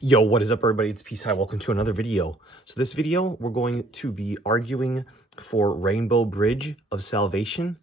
Yo, what is up, everybody? It's Peace High. Welcome to another video. So this video, we're going to be arguing for Rainbow Bridge of Salvation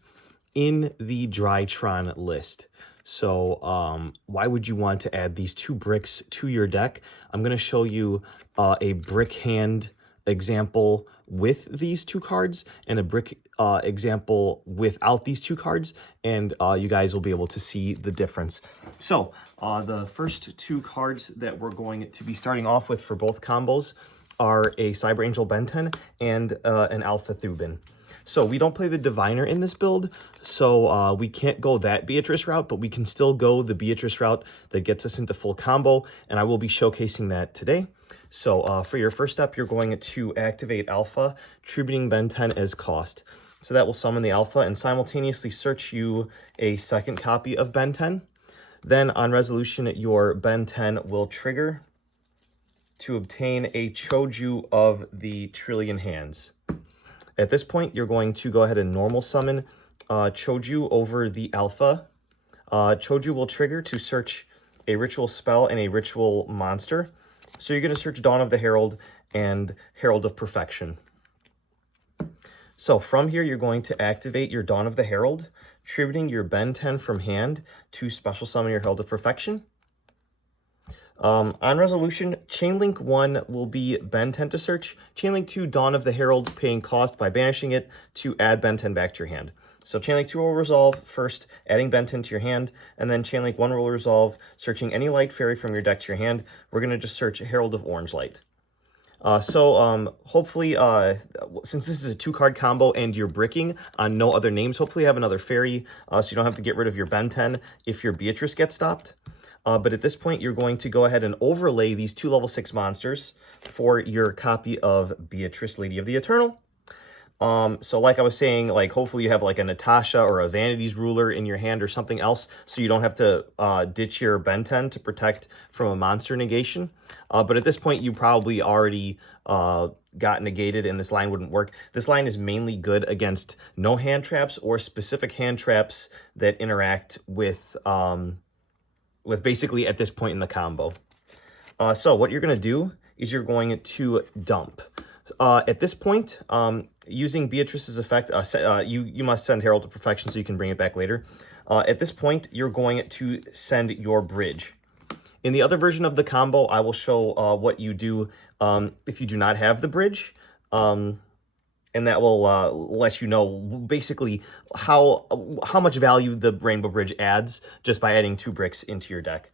in the drytron list. So why would you want to add these two bricks to your deck? I'm going to show you a brick hand example with these two cards and a brick example without these two cards, and you guys will be able to see the difference. So the first two cards that we're going to be starting off with for both combos are a Cyber Angel Ben 10 and an Alpha Thubin. So we don't play the Diviner in this build, so we can't go that Beatrice route, but we can still go the Beatrice route that gets us into full combo, and I will be showcasing that today. So for your first step, you're going to activate Alpha, tributing Ben 10 as cost. So that will summon the Alpha and simultaneously search you a second copy of Ben 10. Then on resolution, your Ben 10 will trigger to obtain a Choju of the Trillion Hands. At this point, you're going to go ahead and normal summon Choju over the Alpha. Choju will trigger to search a ritual spell and a ritual monster. So you're going to search Dawn of the Herald and Herald of Perfection. So from here, you're going to activate your Dawn of the Herald, tributing your Ben 10 from hand to special summon your Herald of Perfection. On resolution, Chainlink 1 will be Ben 10 to search. Chainlink 2, Dawn of the Herald, paying cost by banishing it to add Ben 10 back to your hand. So Chainlink 2 will resolve first, adding Ben 10 to your hand, and then Chainlink 1 will resolve, searching any light fairy from your deck to your hand. We're going to just search Herald of Orange Light. Hopefully, since this is a two-card combo and you're bricking on no other names, hopefully you have another fairy, so you don't have to get rid of your Ben 10 if your Beatrice gets stopped. But at this point, you're going to go ahead and overlay these two level 6 monsters for your copy of Beatrice, Lady of the Eternal. So like I was saying, like hopefully you have like a Natasha or a Vanity's Ruler in your hand or something else, so you don't have to ditch your Ben 10 to protect from a monster negation. But at this point, you probably already got negated and this line wouldn't work. This line is mainly good against no hand traps or specific hand traps that interact with basically at this point in the combo. So what you're going to do is you're going to dump. At this point, using Beatrice's effect, you must send Herald to Perfection so you can bring it back later. At this point, you're going to send your bridge. In the other version of the combo, I will show what you do if you do not have the bridge. And that will let you know basically how much value the Rainbow Bridge adds just by adding 2 bricks into your deck.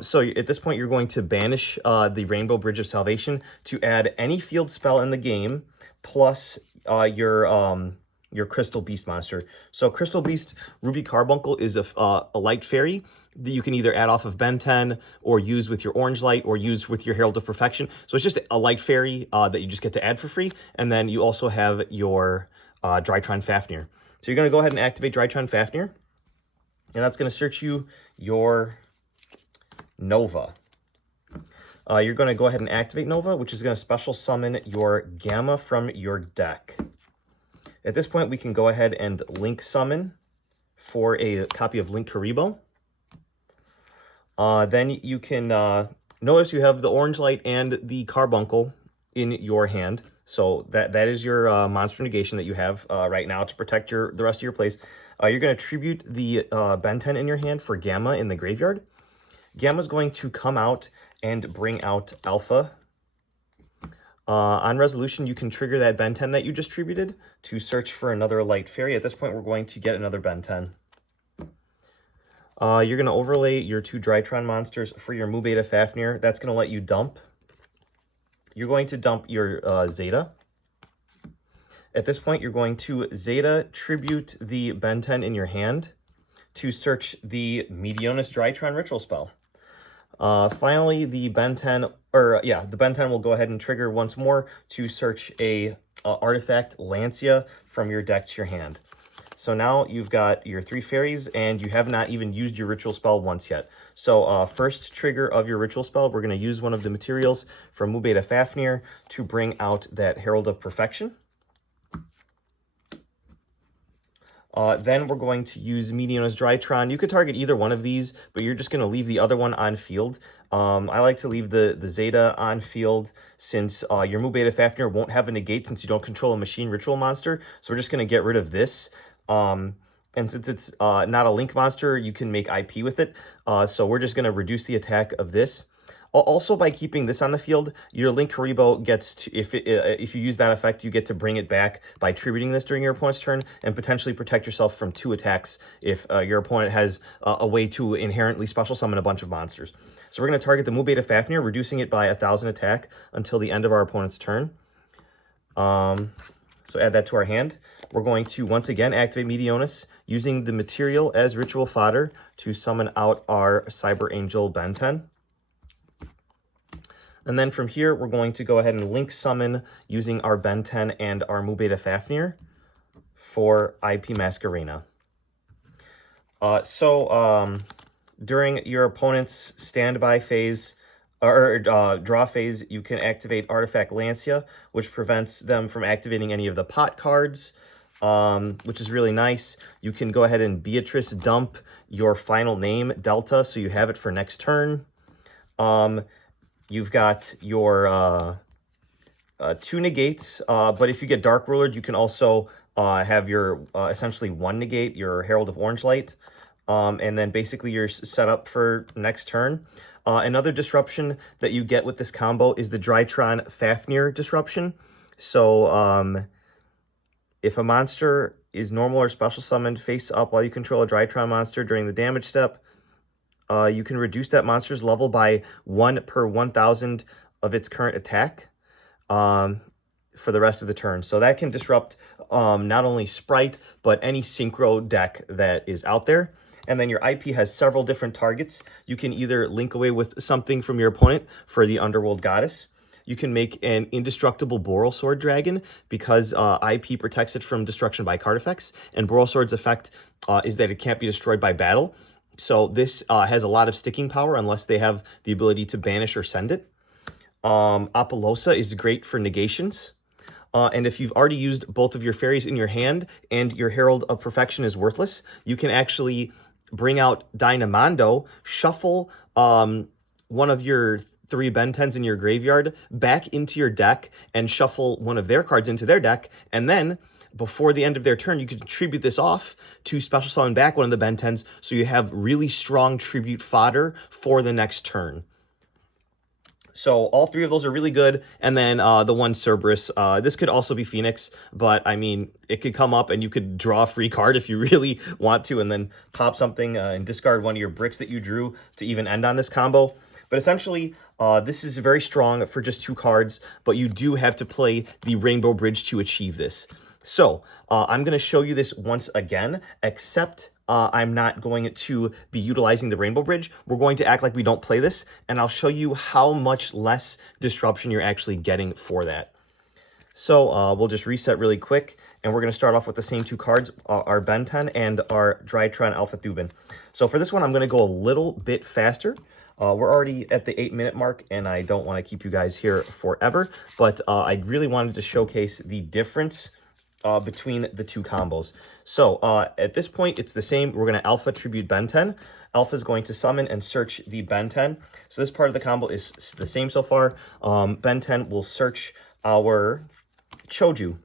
So at this point, you're going to banish the Rainbow Bridge of Salvation to add any field spell in the game plus your Crystal Beast monster. So Crystal Beast Ruby Carbuncle is a light fairy that you can either add off of Ben 10 or use with your Orange Light or use with your Herald of Perfection. So it's just a light fairy that you just get to add for free. And then you also have your Drytron Fafnir. So you're going to go ahead and activate Drytron Fafnir. And that's going to search you your Nova. You're going to go ahead and activate Nova, which is going to special summon your Gamma from your deck. At this point, we can go ahead and link summon for a copy of Link Karibo. Then you can notice you have the Orange Light and the Carbuncle in your hand. So that is your monster negation that you have right now to protect the rest of your plays. You're going to tribute the Ben 10 in your hand for Gamma in the graveyard. Gamma is going to come out and bring out Alpha. On resolution, you can trigger that Ben 10 that you just tributed to search for another light fairy. At this point, we're going to get another Ben 10. You're going to overlay your 2 Drytron monsters for your Mu Beta Fafnir. That's going to let you dump. You're going to dump your Zeta. At this point, you're going to Zeta tribute the Ben 10 in your hand to search the Medionis Drytron ritual spell. Finally, the Ben 10 will go ahead and trigger once more to search a artifact Lancia from your deck to your hand. So now you've got your 3 fairies, and you have not even used your ritual spell once yet. So first trigger of your ritual spell, we're going to use one of the materials from Mu Beta Fafnir to bring out that Herald of Perfection. Then we're going to use Medionis Drytron. You could target either one of these, but you're just going to leave the other one on field I like to leave the Zeta on field since your Mu Beta Fafnir won't have a negate since you don't control a machine ritual monster. So we're just going to get rid of this. And since it's not a link monster, you can make IP with it. So we're just going to reduce the attack of this. Also, by keeping this on the field, your Link Karibo gets to, if you use that effect, you get to bring it back by tributing this during your opponent's turn and potentially protect yourself from 2 attacks if your opponent has a way to inherently special summon a bunch of monsters. So we're going to target the Mu Beta Fafnir, reducing it by 1,000 attack until the end of our opponent's turn. So add that to our hand. We're going to once again activate Meteonis, using the material as ritual fodder to summon out our Cyber Angel Ben 10. And then from here, we're going to go ahead and link summon using our Ben 10 and our Mu Beta Fafnir for IP Masquerena. During your opponent's standby phase, or draw phase, you can activate Artifact Lancia, which prevents them from activating any of the pot cards, which is really nice. You can go ahead and Beatrice dump your final name, Delta, so you have it for next turn. You've got your 2 negates, but if you get Dark Rulered, you can also have your essentially 1 negate, your Herald of Orange Light, and then basically you're set up for next turn. Another disruption that you get with this combo is the Drytron Fafnir disruption. So if a monster is normal or special summoned face up while you control a Drytron monster during the damage step, you can reduce that monster's level by 1 per 1,000 of its current attack for the rest of the turn. So that can disrupt not only Sprite, but any Synchro deck that is out there. And then your IP has several different targets. You can either link away with something from your opponent for the Underworld Goddess. You can make an indestructible Boral Sword Dragon because IP protects it from destruction by card effects. And Boral Sword's effect is that it can't be destroyed by battle. So this has a lot of sticking power unless they have the ability to banish or send it. Apollosa is great for negations. And if you've already used both of your fairies in your hand and your Herald of Perfection is worthless, you can actually bring out Dynamando, shuffle one of your 3 Ben 10s in your graveyard back into your deck and shuffle one of their cards into their deck, and then before the end of their turn, you can tribute this off to special summon back one of the Ben 10s, so you have really strong tribute fodder for the next turn. So all 3 of those are really good, and then the one Cerberus. This could also be Phoenix, but I mean, it could come up and you could draw a free card if you really want to, and then pop something and discard one of your bricks that you drew to even end on this combo. But essentially, this is very strong for just 2 cards, but you do have to play the Rainbow Bridge to achieve this. So I'm going to show you this once again, except I'm not going to be utilizing the Rainbow Bridge. We're going to act like we don't play this, and I'll show you how much less disruption you're actually getting for that. So we'll just reset really quick, and we're going to start off with the same 2 cards, our Ben 10 and our Drytron Alpha Thuban. So for this one, I'm going to go a little bit faster. We're already at the 8-minute mark, and I don't want to keep you guys here forever, but I really wanted to showcase the difference between the 2 combos. So at this point, it's the same. We're going to Alpha Tribute Ben 10. Alpha is going to summon and search the Ben 10. So this part of the combo is the same so far. Ben 10 will search our Choju.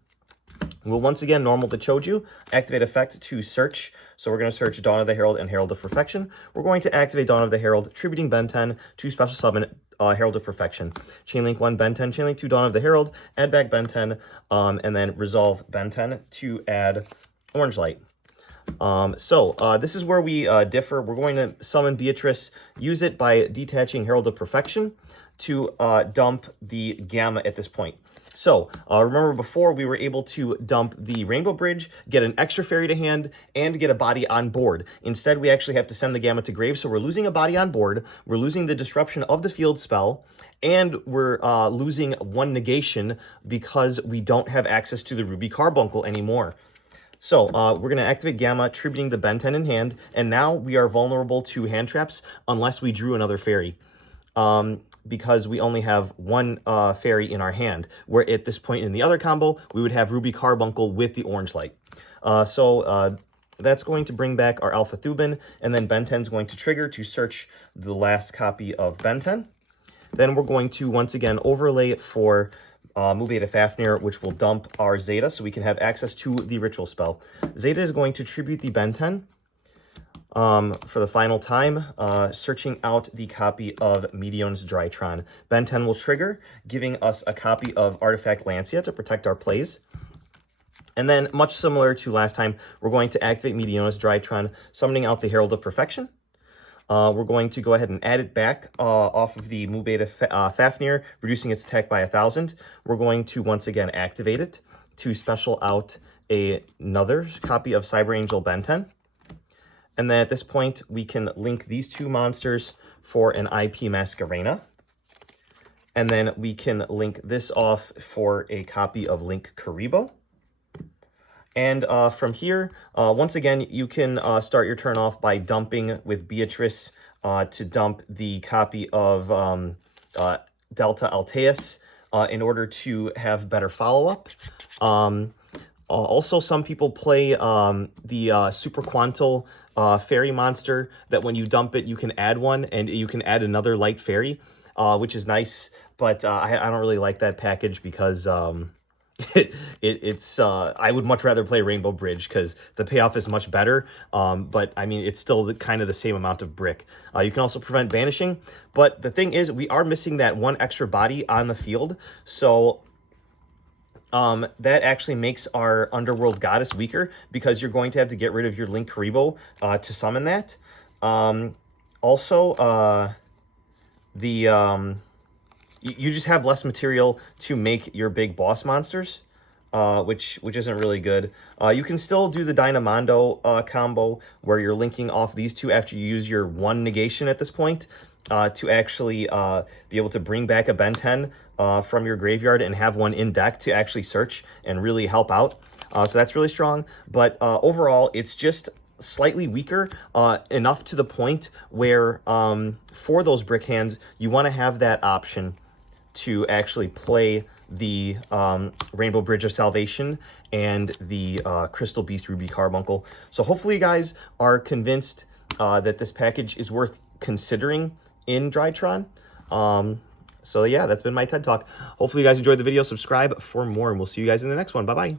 We'll once again normal the Choju, activate effect to search. So we're going to search Dawn of the Herald and Herald of Perfection. We're going to activate Dawn of the Herald, tributing Ben 10 to special summon Herald of Perfection. Chainlink 1 Ben 10, chainlink 2 Dawn of the Herald, add back Ben 10, and then resolve Ben 10 to add Orange Light. This is where we differ. We're going to summon Beatrice, use it by detaching Herald of Perfection to dump the Gamma at this point. So remember before we were able to dump the Rainbow Bridge, get an extra fairy to hand, and get a body on board. Instead, we actually have to send the Gamma to grave, so we're losing a body on board, we're losing the disruption of the field spell, and we're losing 1 negation because we don't have access to the Ruby Carbuncle anymore. So we're going to activate Gamma, tributing the Ben 10 in hand, and now we are vulnerable to hand traps unless we drew another fairy. Because we only have 1 fairy in our hand, where at this point in the other combo, we would have Ruby Carbuncle with the Orange Light. that's going to bring back our Alpha Thuban, and then Ben 10 is going to trigger to search the last copy of Ben 10. Then we're going to once again overlay it for Mu Beta Fafnir, which will dump our Zeta so we can have access to the ritual spell. Zeta is going to tribute the Ben 10 for the final time, searching out the copy of Medion's Drytron. Ben 10 will trigger, giving us a copy of Artifact Lancia to protect our plays. And then, much similar to last time, we're going to activate Medion's Drytron, summoning out the Herald of Perfection. We're going to go ahead and add it back off of the Mu Beta Fafnir, reducing its attack by 1,000. We're going to once again activate it to special out another copy of Cyber Angel Ben 10. And then at this point, we can link these two monsters for an IP Masquerena. And then we can link this off for a copy of Link Karibo. And from here, once again, you can start your turn off by dumping with Beatrice to dump the copy of Delta Alteus in order to have better follow-up. Also, some people play the Super Quantal fairy monster that when you dump it, you can add one, and you can add another light fairy, which is nice. But I don't really like that package because... I would much rather play Rainbow Bridge because the payoff is much better, but I mean, it's still kind of the same amount of brick. You can also prevent banishing, but the thing is, we are missing that one extra body on the field, so that actually makes our Underworld Goddess weaker because you're going to have to get rid of your Link Karibo to summon that. You just have less material to make your big boss monsters, which isn't really good. You can still do the Dynamondo combo where you're linking off these two after you use your one negation at this point to actually be able to bring back a Ben 10 from your graveyard and have one in deck to actually search and really help out. So that's really strong. But overall, it's just slightly weaker, enough to the point where for those brick hands, you want to have that option to actually play the Rainbow Bridge of Salvation and the Crystal Beast Ruby Carbuncle. So hopefully you guys are convinced that this package is worth considering in Drytron. So yeah, that's been my TED Talk. Hopefully you guys enjoyed the video. Subscribe for more, and we'll see you guys in the next one. Bye-bye.